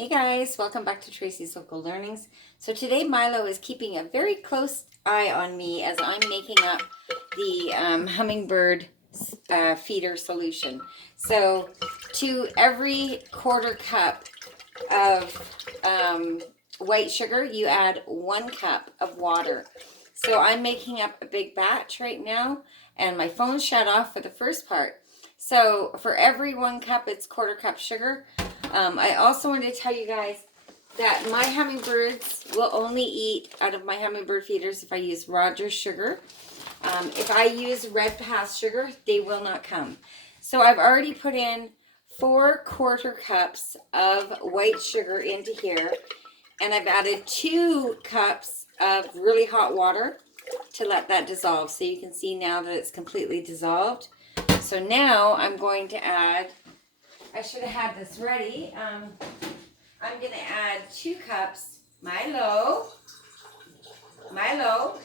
Hey guys, welcome back to Tracy's Local Learnings. So today Milo is keeping a very close eye on me as I'm making up the hummingbird feeder solution. So to every quarter cup of white sugar, you add 1 cup of water. So I'm making up a big batch right now, and my phone shut off for the first part. So for every 1 cup, it's quarter cup sugar. I also want to tell you guys that my hummingbirds will only eat out of my hummingbird feeders if I use Rogers sugar. If I use Red Pass sugar, they will not come. So I've already put in 4 quarter cups of white sugar into here, and I've added 2 cups of really hot water to let that dissolve. So you can see now that it's completely dissolved. So now I'm going to add, I should have had this ready. I'm going to add 2 cups Milo.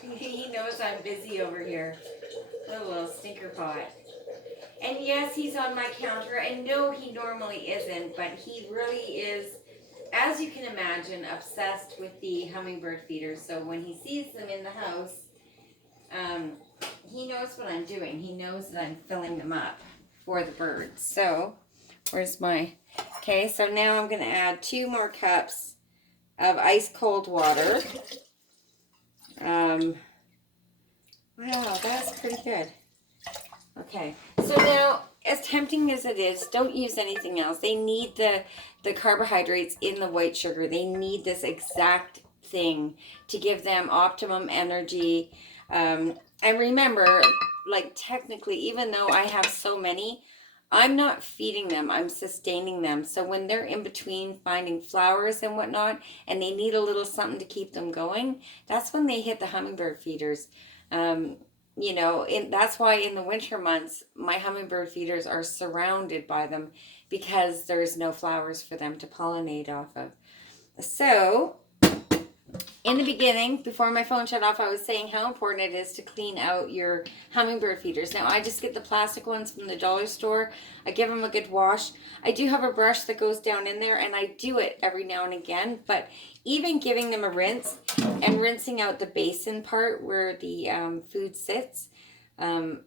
He knows I'm busy over here. A little stinker pot. And yes, he's on my counter. And no, he normally isn't, but he really is, as you can imagine, obsessed with the hummingbird feeders. So when he sees them in the house, he knows what I'm doing. He knows that I'm filling them up for the birds. So, where's my... Okay, so now I'm going to add 2 more cups of ice cold water. Wow, that's pretty good. Okay, so now, as tempting as it is, don't use anything else. They need the carbohydrates in the white sugar. They need this exact thing to give them optimum energy. And remember, like technically, even though I have so many, I'm not feeding them, I'm sustaining them. So when they're in between finding flowers and whatnot, and they need a little something to keep them going, that's when they hit the hummingbird feeders. That's why in the winter months, my hummingbird feeders are surrounded by them because there's no flowers for them to pollinate off of. So, in the beginning, before my phone shut off, I was saying how important it is to clean out your hummingbird feeders. Now, I just get the plastic ones from the dollar store. I give them a good wash. I do have a brush that goes down in there, and I do it every now and again. But even giving them a rinse and rinsing out the basin part where the food sits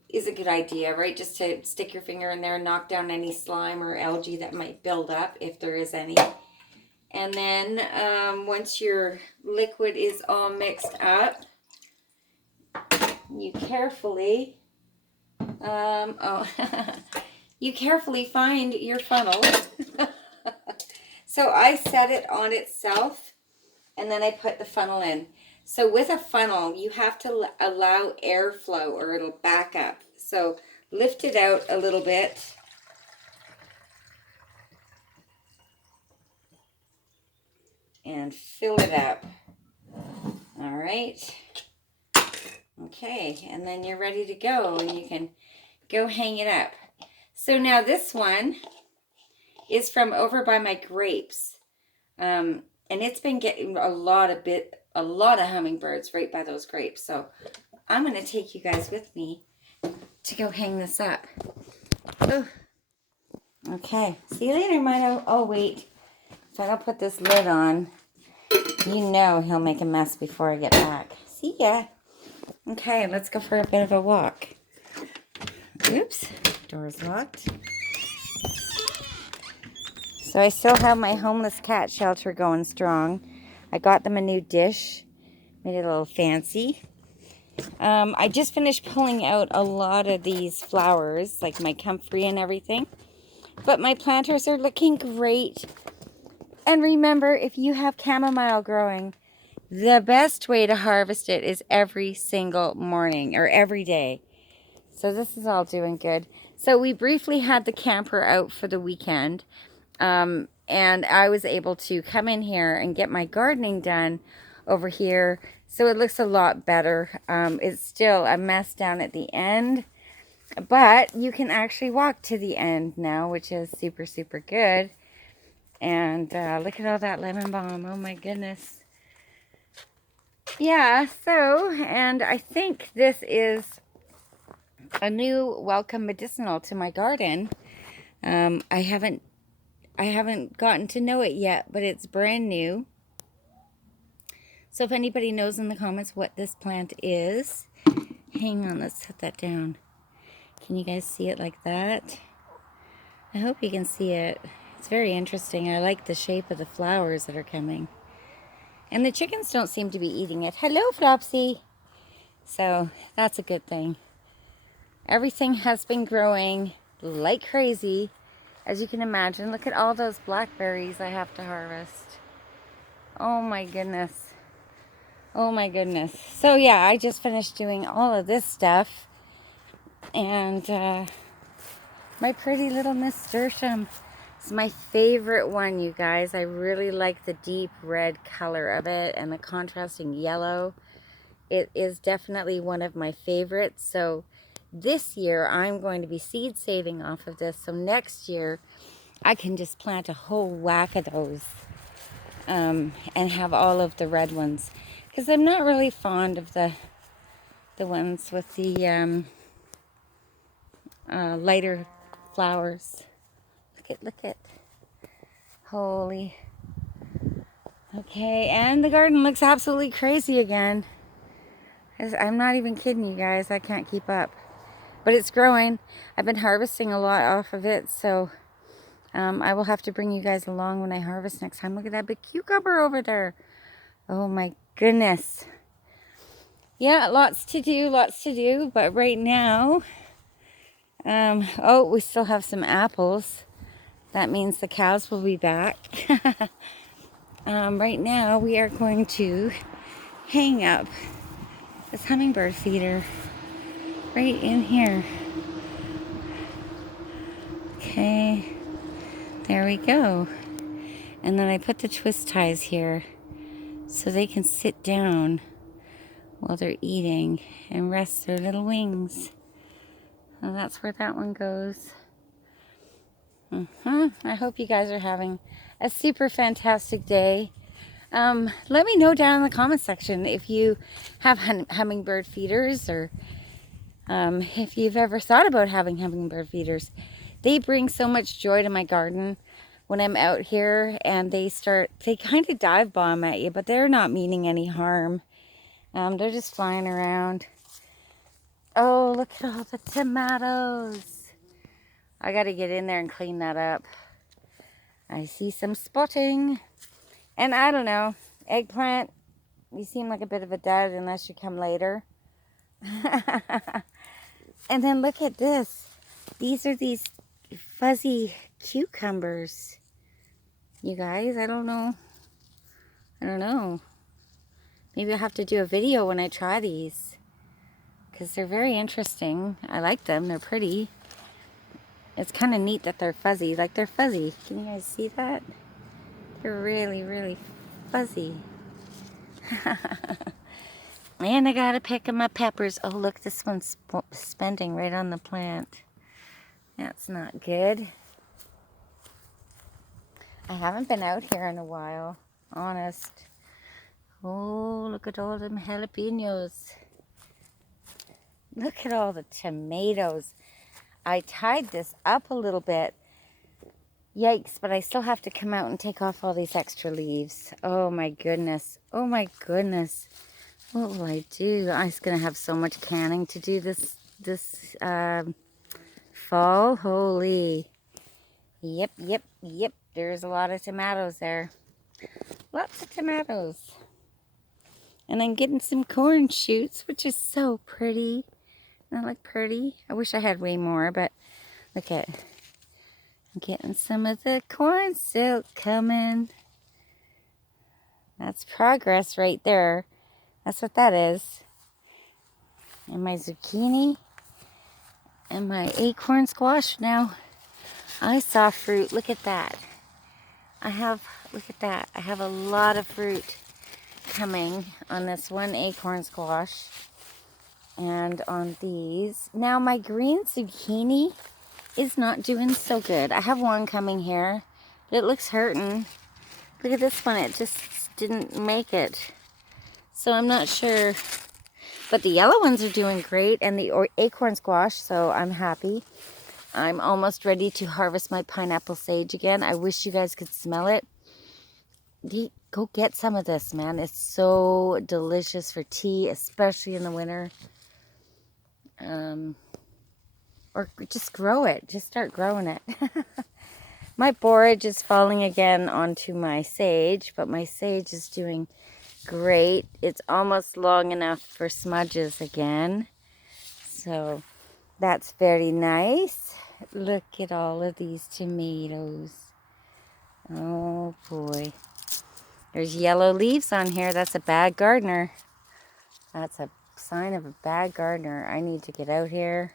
is a good idea, right? Just to stick your finger in there and knock down any slime or algae that might build up, if there is any. And then once your liquid is all mixed up, you carefully, you carefully find your funnel. So I set it on itself, and then I put the funnel in. So with a funnel, you have to allow airflow or it'll back up. So lift it out a little bit. And fill it up. All right. Okay, and then you're ready to go, and you can go hang it up. So now this one is from over by my grapes, and it's been getting a lot of hummingbirds right by those grapes. So I'm going to take you guys with me to go hang this up. Ooh. Okay, see you later, Milo. Oh wait, if I don't put this lid on, you know he'll make a mess before I get back. See ya. Okay, let's go for a bit of a walk. Oops, door's locked. So I still have my homeless cat shelter going strong. I got them a new dish. Made it a little fancy. I just finished pulling out a lot of these flowers, like my comfrey and everything. But my planters are looking great. And remember, if you have chamomile growing, the best way to harvest it is every single morning or every day. So this is all doing good. So we briefly had the camper out for the weekend. And I was able to come in here and get my gardening done over here. So it looks a lot better. It's still a mess down at the end. But you can actually walk to the end now, which is super, super good. And look at all that lemon balm. Oh my goodness. Yeah, so, and I think this is a new welcome medicinal to my garden. I haven't I haven't gotten to know it yet, but it's brand new. So if anybody knows in the comments what this plant is, hang on, let's set that down. Can you guys see it like that? I hope you can see it. It's very interesting. I like the shape of the flowers that are coming. And the chickens don't seem to be eating it. Hello, Flopsy. So that's a good thing. Everything has been growing like crazy. As you can imagine, look at all those blackberries I have to harvest. Oh my goodness. Oh my goodness. So yeah, I just finished doing all of this stuff. And my pretty little nasturtium. It's my favorite one, you guys. I really like the deep red color of it and the contrasting yellow. It is definitely one of my favorites. So this year I'm going to be seed saving off of this. So next year I can just plant a whole whack of those and have all of the red ones. Because I'm not really fond of the ones with the lighter flowers. Look at. Holy. Okay, and the garden looks absolutely crazy again. I'm not even kidding you guys. I can't keep up. But it's growing. I've been harvesting a lot off of it, so I will have to bring you guys along when I harvest next time. Look at that big cucumber over there. Oh my goodness. Yeah, lots to do, but right now, oh, we still have some apples. That means the cows will be back. Right now, we are going to hang up this hummingbird feeder right in here. Okay, there we go. And then I put the twist ties here so they can sit down while they're eating and rest their little wings. And that's where that one goes. I hope you guys are having a super fantastic day. Let me know down in the comment section if you have hummingbird feeders, or if you've ever thought about having hummingbird feeders. They bring so much joy to my garden when I'm out here, and they kind of dive bomb at you, but they're not meaning any harm. They're just flying around. Oh, look at all the tomatoes. I got to get in there and clean that up. I see some spotting. And I don't know, eggplant, you seem like a bit of a dud unless you come later. And then look at this. These are these fuzzy cucumbers. You guys, I don't know. Maybe I'll have to do a video when I try these, because they're very interesting. I like them. They're pretty. It's kind of neat that they're fuzzy. Like, they're fuzzy. Can you guys see that? They're really, really fuzzy. And I gotta pick my peppers. Oh, look, this one's spending right on the plant. That's not good. I haven't been out here in a while, honest. Oh, look at all them jalapenos. Look at all the tomatoes. I tied this up a little bit. Yikes, but I still have to come out and take off all these extra leaves. Oh my goodness. Oh my goodness. What will I do? I'm just going to have so much canning to do this fall. Holy. Yep. There's a lot of tomatoes there. Lots of tomatoes. And I'm getting some corn shoots, which is so pretty. Doesn't that look pretty? I wish I had way more, but look at it. I'm getting some of the corn silk coming. That's progress right there. That's what that is. And my zucchini and my acorn squash. Now, I saw fruit. Look at that. Look at that. I have a lot of fruit coming on this one acorn squash and on these. Now, my green zucchini is not doing so good. I have one coming here, but it looks hurting. Look at this one. It just didn't make it. So I'm not sure. But the yellow ones are doing great, and the acorn squash, so I'm happy. I'm almost ready to harvest my pineapple sage again. I wish you guys could smell it. Go get some of this, man. It's so delicious for tea, especially in the winter. Or just grow it. Just start growing it. My borage is falling again onto my sage, but my sage is doing great. It's almost long enough for smudges again. So that's very nice. Look at all of these tomatoes. Oh boy. There's yellow leaves on here. That's a bad gardener. That's a sign of a bad gardener. I need to get out here.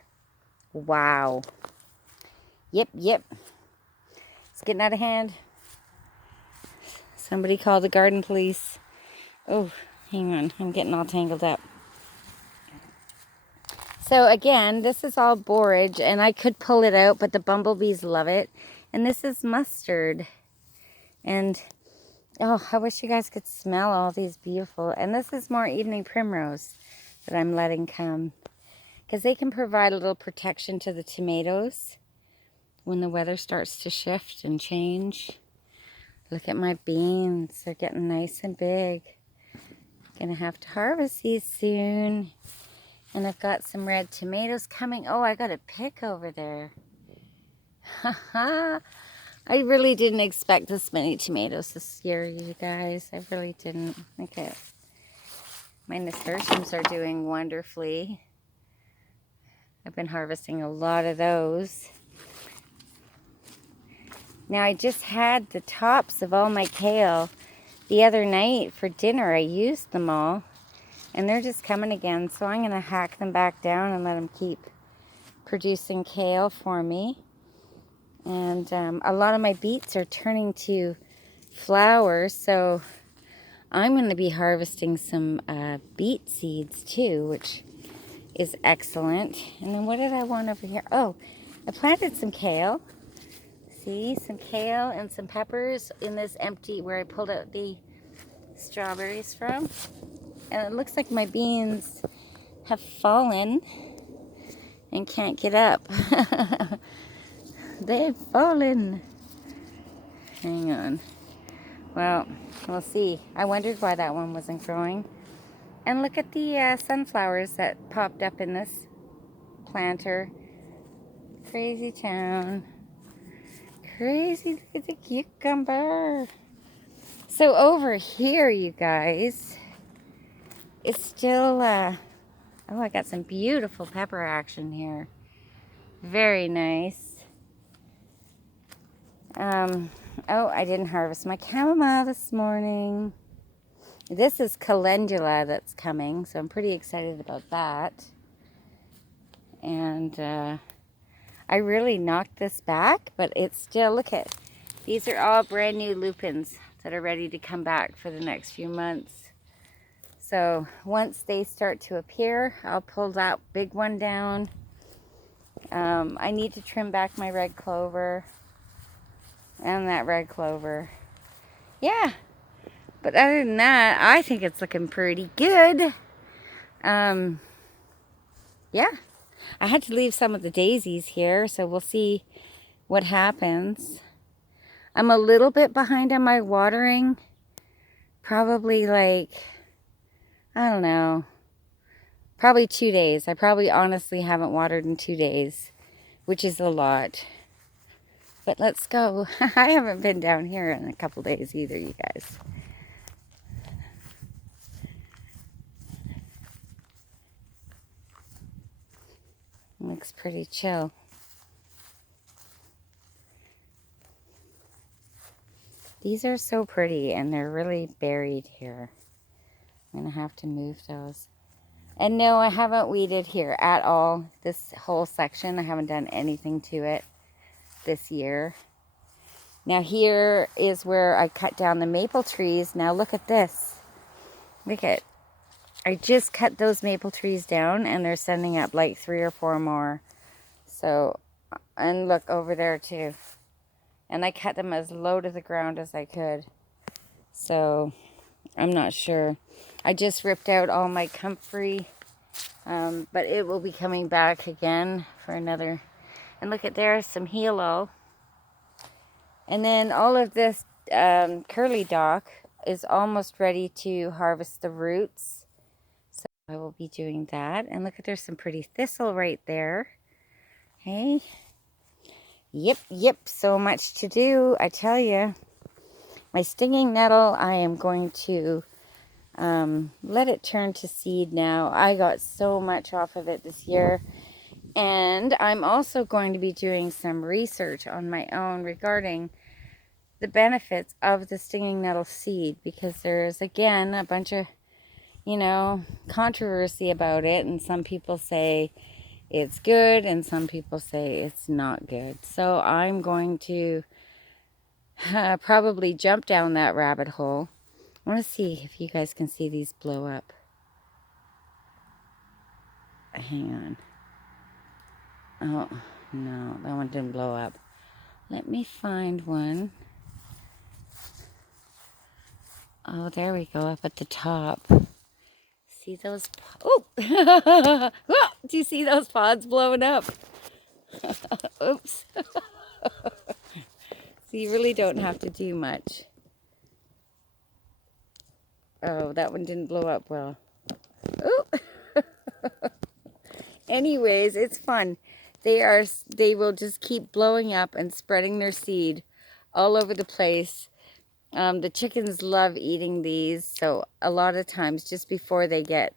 Wow. Yep. It's getting out of hand. Somebody call the garden police. Oh, hang on. I'm getting all tangled up. So again, this is all borage, and I could pull it out, but the bumblebees love it. And this is mustard. And oh, I wish you guys could smell all these beautiful. And this is more evening primrose that I'm letting come, because they can provide a little protection to the tomatoes when the weather starts to shift and change. Look at my beans. They're getting nice and big. Gonna have to harvest these soon. And I've got some red tomatoes coming. Oh, I got a pick over there. Haha. I really didn't expect this many tomatoes this year, you guys. I really didn't. Okay. My nasturtiums are doing wonderfully. I've been harvesting a lot of those. Now, I just had the tops of all my kale the other night for dinner. I used them all. And they're just coming again, so I'm going to hack them back down and let them keep producing kale for me. And a lot of my beets are turning to flowers, so I'm going to be harvesting some beet seeds too, which is excellent. And then what did I want over here? Oh, I planted some kale. See, some kale and some peppers in this empty where I pulled out the strawberries from. And it looks like my beans have fallen and can't get up. They've fallen. Hang on. Well, we'll see. I wondered why that one wasn't growing. And look at the sunflowers that popped up in this planter. Crazy town. Crazy, look at the cucumber. So over here, you guys, it's still, oh, I got some beautiful pepper action here. Very nice. Oh, I didn't harvest my chamomile this morning. This is calendula that's coming, so I'm pretty excited about that. And I really knocked this back, but it's still, look at, these are all brand new lupins that are ready to come back for the next few months. So once they start to appear, I'll pull that big one down. I need to trim back my red clover and that red clover. Yeah, but other than that, I think it's looking pretty good. Yeah, I had to leave some of the daisies here, so we'll see what happens. I'm a little bit behind on my watering. Probably like, I don't know, probably 2 days. I probably honestly haven't watered in 2 days, which is a lot. But let's go. I haven't been down here in a couple days either, you guys. Looks pretty chill. These are so pretty, and they're really buried here. I'm going to have to move those. And no, I haven't weeded here at all. This whole section, I haven't done anything to it this year. Now here is where I cut down the maple trees. Now look at this. Look at, I just cut those maple trees down, and they're sending up like 3 or 4 more. So, and look over there too. And I cut them as low to the ground as I could. So, I'm not sure. I just ripped out all my comfrey. But it will be coming back again for another. And look at there, some helo. And then all of this curly dock is almost ready to harvest the roots. So I will be doing that. And look at, there's some pretty thistle right there. Hey. Yep, so much to do, I tell you. My stinging nettle, I am going to let it turn to seed now. I got so much off of it this year. And I'm also going to be doing some research on my own regarding the benefits of the stinging nettle seed, because there's, again, a bunch of, controversy about it, and some people say it's good and some people say it's not good. So I'm going to probably jump down that rabbit hole. I want to see if you guys can see these blow up. Hang on. Oh, no, that one didn't blow up. Let me find one. Oh, there we go, up at the top. See those? Oh! Do you see those pods blowing up? Oops. So you really don't have to do much. Oh, that one didn't blow up well. Oh. Anyways, it's fun. They will just keep blowing up and spreading their seed all over the place. The chickens love eating these, so a lot of times just before they get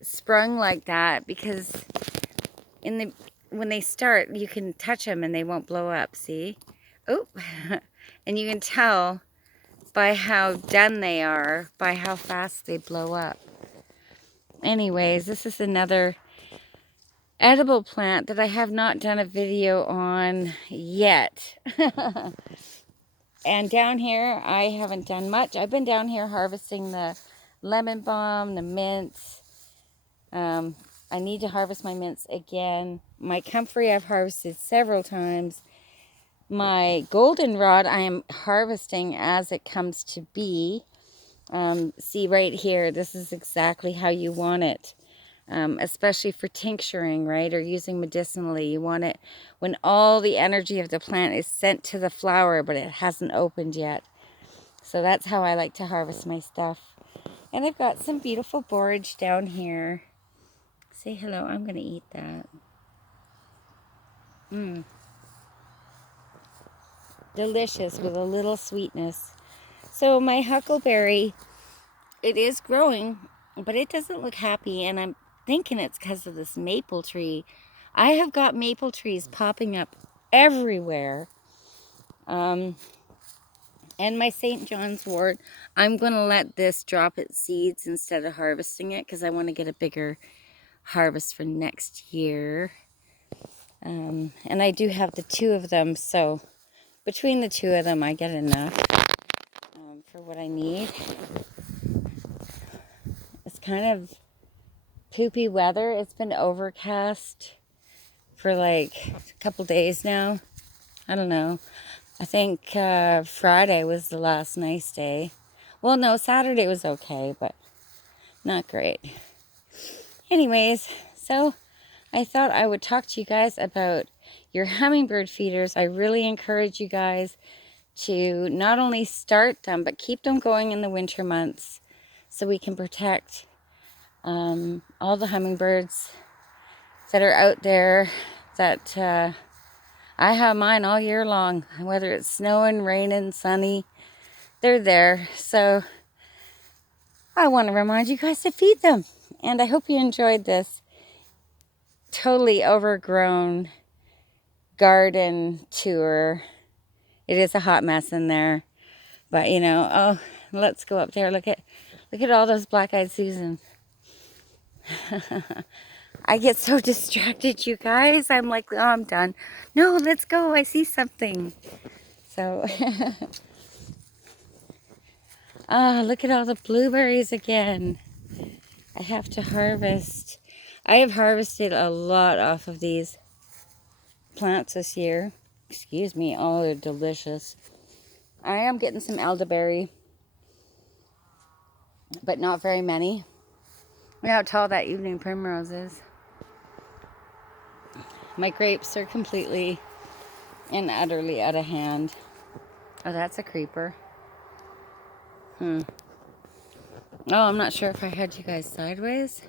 sprung like that, because when they start, you can touch them and they won't blow up, see? Oh, and you can tell by how done they are, by how fast they blow up. Anyways, this is another edible plant that I have not done a video on yet. And down here, I haven't done much. I've been down here harvesting the lemon balm, the mints. I need to harvest my mints again. My comfrey I've harvested several times. My goldenrod I am harvesting as it comes to be. See right here, this is exactly how you want it. Especially for tincturing, right, or using medicinally. You want it when all the energy of the plant is sent to the flower, but it hasn't opened yet. So that's how I like to harvest my stuff. And I've got some beautiful borage down here. Say hello, I'm going to eat that. Delicious with a little sweetness. So my huckleberry, it is growing, but it doesn't look happy, and I'm thinking it's because of this maple tree. I have got maple trees popping up everywhere. And my St. John's wort, I'm going to let this drop its seeds instead of harvesting it, because I want to get a bigger harvest for next year. And I do have the two of them, so between the two of them I get enough for what I need. It's kind of poopy weather. It's been overcast for like a couple days now. I don't know. I think Friday was the last nice day. Well, no, Saturday was okay, but not great. Anyways, so I thought I would talk to you guys about your hummingbird feeders. I really encourage you guys to not only start them, but keep them going in the winter months so we can protect all the hummingbirds that are out there. That I have mine all year long, whether it's snowing, raining, sunny, they're there. So I want to remind you guys to feed them. And I hope you enjoyed this totally overgrown garden tour. It is a hot mess in there, but oh, let's go up there. Look at all those black-eyed Susan. I get so distracted, you guys. I'm like, oh, I'm done. No, let's go. I see something. So, look at all the blueberries again. I have to harvest. I have harvested a lot off of these plants this year. Excuse me. Oh, they're delicious. I am getting some elderberry, but not very many. Look how tall that evening primrose is. My grapes are completely and utterly out of hand. Oh, that's a creeper. Oh, I'm not sure if I had you guys sideways.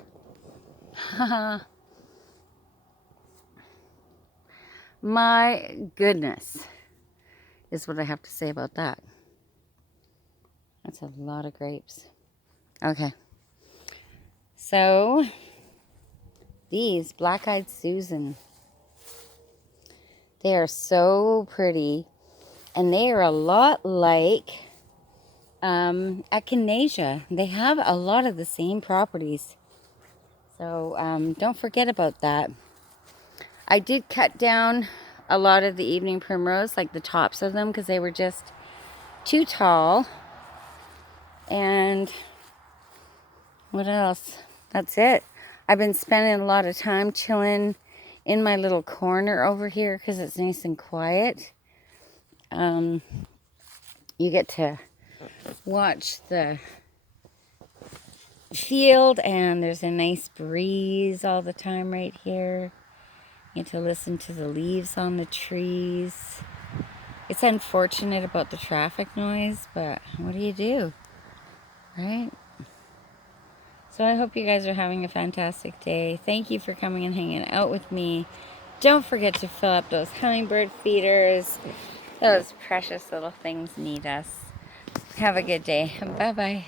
My goodness, is what I have to say about that. That's a lot of grapes. Okay. So, these Black-Eyed Susan, they are so pretty. And they are a lot like echinacea. They have a lot of the same properties. So don't forget about that. I did cut down a lot of the evening primrose, like the tops of them, because they were just too tall. And what else? That's it. I've been spending a lot of time chilling in my little corner over here because it's nice and quiet. You get to watch the field, and there's a nice breeze all the time right here. You get to listen to the leaves on the trees. It's unfortunate about the traffic noise, but what do you do, right? So I hope you guys are having a fantastic day. Thank you for coming and hanging out with me. Don't forget to fill up those hummingbird feeders. Those precious little things need us. Have a good day. Bye-bye.